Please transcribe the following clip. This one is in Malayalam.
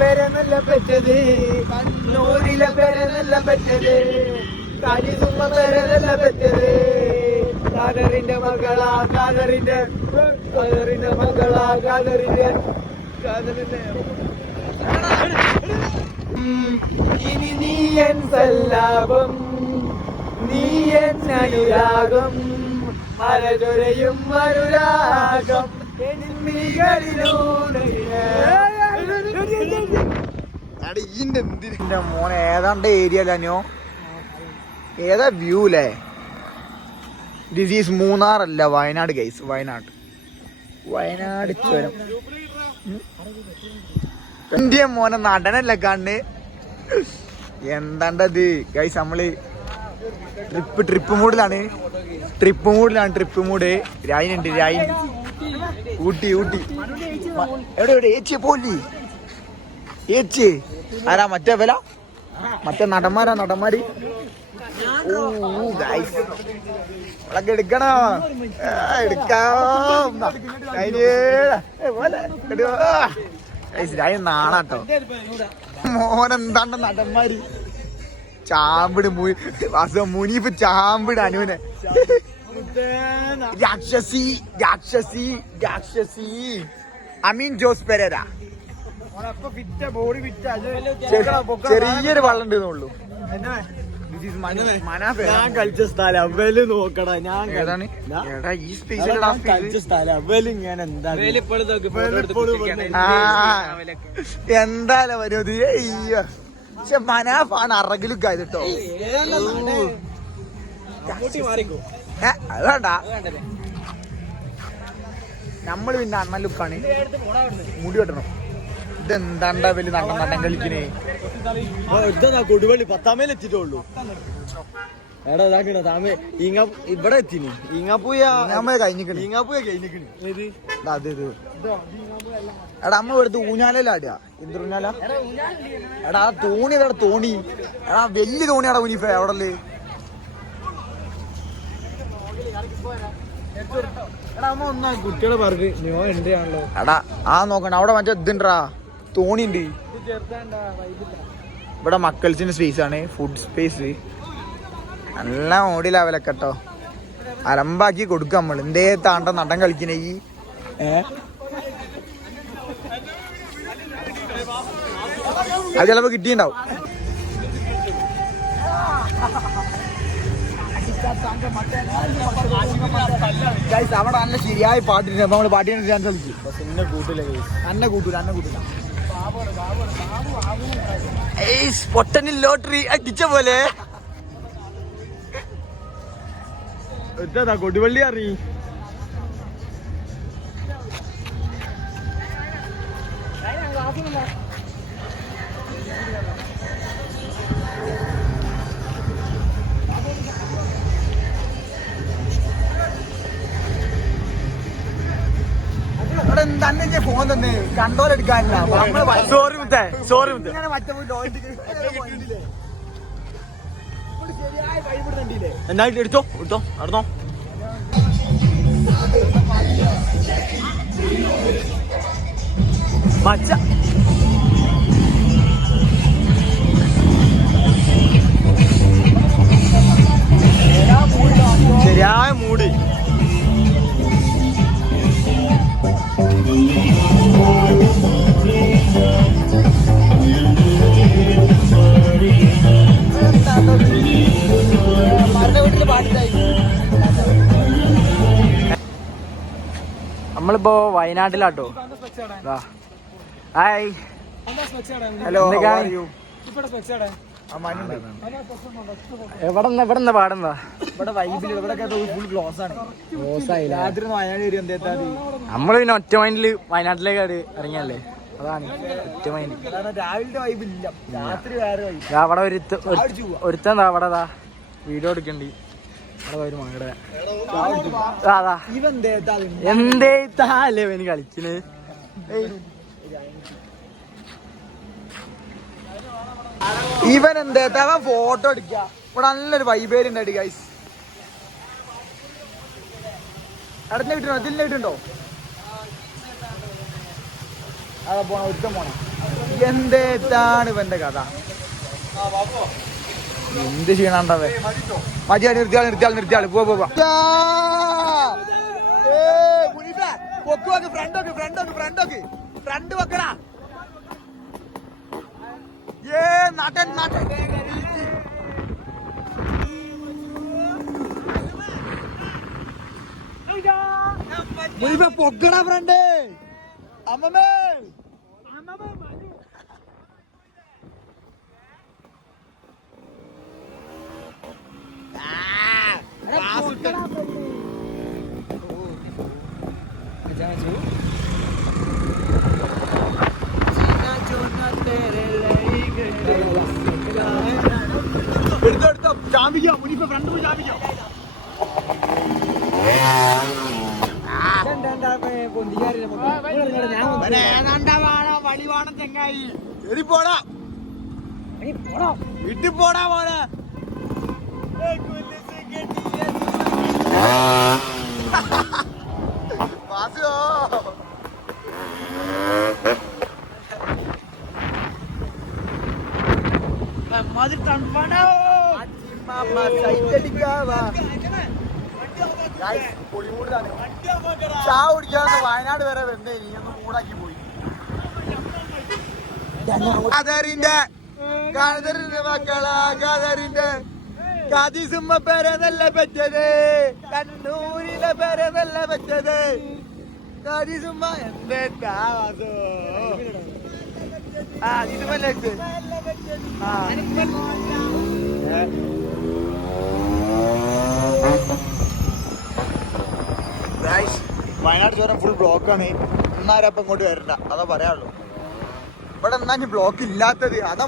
പേരെന്നല്ല പറ്റത് കണ്ണൂരിലെ പേരെന്നല്ല പറ്റത് കാലിസുമ്മ പേരെന്നല്ല പറ്റത് കാതറിന്റെ മകളാ കാതറിന്റെ മകളാ കാതറിന്റെ ഇനി നീ എൻ സല്ലാപം നീ എൻ അനുരാഗം മരചൊരയും അനുരാഗം മോനെ ഏതാണ്ട് ഏരിയ അല്ലോ ഏതാ വ്യൂ അല്ലേ ദിസ് ഈസ് മൂന്നാർ അല്ല വയനാട് ഗൈസ് വയനാട് ചുരം ഇന്ത്യ മോനെ നടനല്ല കണ്ണ് എന്താണ്ടത് ഗൈസ് നമ്മള് ട്രിപ്പ് മൂഡിലാണ് ട്രിപ്പ് മൂഡ് രായിനുണ്ട് രായിൻ ഊട്ടി എവിടെ ഏച്ചിയെ പോലി ഏച്ചി ആരാ മറ്റേ വില മറ്റേ നടന്മാര് ഇളക്കെ എടുക്കണോ രായി നാണാട്ടോ മോനെന്താണ്ട് നടന്മാര് ചാമ്പിട് മുനീഫ് ചാമ്പിട് അനുവിനെ രാക്ഷസി അമീൻ ജോസ് പെരേര ചെറിയൊരു വള്ളം ഉണ്ടെന്നുള്ളൂ ഞാൻ കളിച്ച സ്ഥലം അവല് നോക്കടാ ഞാൻ കളിച്ച സ്ഥലം അവല് ഞാൻ എന്തായാലും വരും പക്ഷെ മനാഫാണ് അറകിലൊക്കെ ആയിട്ടോ വേണ്ട നമ്മള് പിന്നെ അണ്ണൻ ലുക്കാണ് മുടി വെട്ടണം ഇതെന്താണ്ടാ വലിയ നടൻ കളിക്കണേ കൊടുവള്ളി 10 എത്തിയിട്ടുള്ളൂ എടാ ഇതാക്കണ താമേ ഇവിടെ എത്തിനി ഈങ്ങാപ്പൂയ കഴിഞ്ഞിക്കണി എടാ നമ്മൾ എടുത്ത് ഊഞ്ഞാലാടുക എന്തൊഞ്ഞാല എടാ ആ തോണി എടാ തോണി എടാ വലിയ തോണിയാടാ ഉനിഫ എവിടല്ലേ കുട്ടികളെ പറഞ്ഞു നീ എന്റെയാണല്ലോ എടാ ആ നോക്കണ്ട അവിടെ മറ്റേ ഇതുണ്ടാ തോണിണ്ട് ഇവിടെ മക്കൾസിന്റെ സ്പേസ് ആണ് ഫുഡ് സ്പേസ് നല്ല ഓടി ലെവലൊക്കെ കേട്ടോ അലമ്പാക്കി കൊടുക്കുക നമ്മൾ എന്തേ താണ്ട നടൻ കളിക്കണേ ഈ അത് ചിലപ്പോ കിട്ടിയിട്ടുണ്ടാവും അവിടെ നല്ല ശരിയായ പാട്ടിന് നമ്മള് പാട്ടിന് ചാൻസ് കളിക്കും പൊട്ടനിൽ ലോട്ടറി അടിച്ച പോലെ കൊടുവള്ളി അറിയ തന്നെ ഫോൺ തന്നെ കണ്ടോലെടുക്കാനില്ല എന്നായിട്ട് എടുത്തോ നടന്നോ മച്ച ശരിയായ മൂട് നമ്മളിപ്പോ വയനാട്ടിലാട്ടോ. ഹായ്, ഹലോ, എവിടെ പാടുന്നതാ? ഇവിടെ വൈബില് ഇവിടെ ഫുൾ ക്ലോസ് ആണ്. രാത്രി വയനാട് വരും. എന്താ നമ്മള് പിന്നെ ഒറ്റ മൈൻഡില് വയനാട്ടിലേക്ക് ഇറങ്ങിയല്ലേ, അതാണ് ഒറ്റ മൈൻഡ്. രാവിലത്തെ വൈബ് ഇല്ല, രാത്രി വേറെ വൈബ്. അവിടെ ഒരുത്തെന്താ അവിടെ വീഡിയോ എടുക്കണ്ടി എന്തേത്താലേ ഇവന് കളിച്ചിന്. ഇവൻ എന്തേത്താ അവൻ ഫോട്ടോ എടുക്ക. ഇവിടെ നല്ലൊരു വൈബേരുണ്ട് ഗൈസ്. അടഞ്ഞ കിട്ടണോ? ഇതിൽ കിട്ടുണ്ടോ? അതാ പോണ ഒരുത്തം പോണ എന്താണ് ഇവന്റെ കഥ എന്ത് ചെയ്യണണ്ടവേ മതി നിർത്തിയാൾ പോവാ ഫ്രണ്ട് വെക്കടാ നാട്ടൻ പൊക്കടാ ഫ്രണ്ട് അമ്മമ്മേ എടുത്തോ ചാമ്പിക്കോ മുനിപ്പോ ഫ്രണ്ട് പോയി ചാമ്പിക്കോ വഴി വേണം ചെങ്ങായി പോടാ വീട്ടിൽ പോടാ മോനെ വയനാട് വരെ വന്നേ നീയൊന്ന് മൂടാക്കി പോയി മക്കളാകാതറിന്റെ കാതിസുമ്മ പേരെന്നല്ല പറ്റത് കണ്ണൂരിലെ പേരെന്നല്ല പറ്റത് കാതിസുമ്മ എന്താ ഇതുമല്ലേ വയനാട് ചുരം ഫുൾ ബ്ലോക്കാണ് ഇന്നാരപ്പം ഇങ്ങോട്ട് വരണ്ട അതാ പറയാനുള്ളൂ ഇവിടെ എന്നാ ബ്ലോക്ക് ഇല്ലാത്തത് അതാ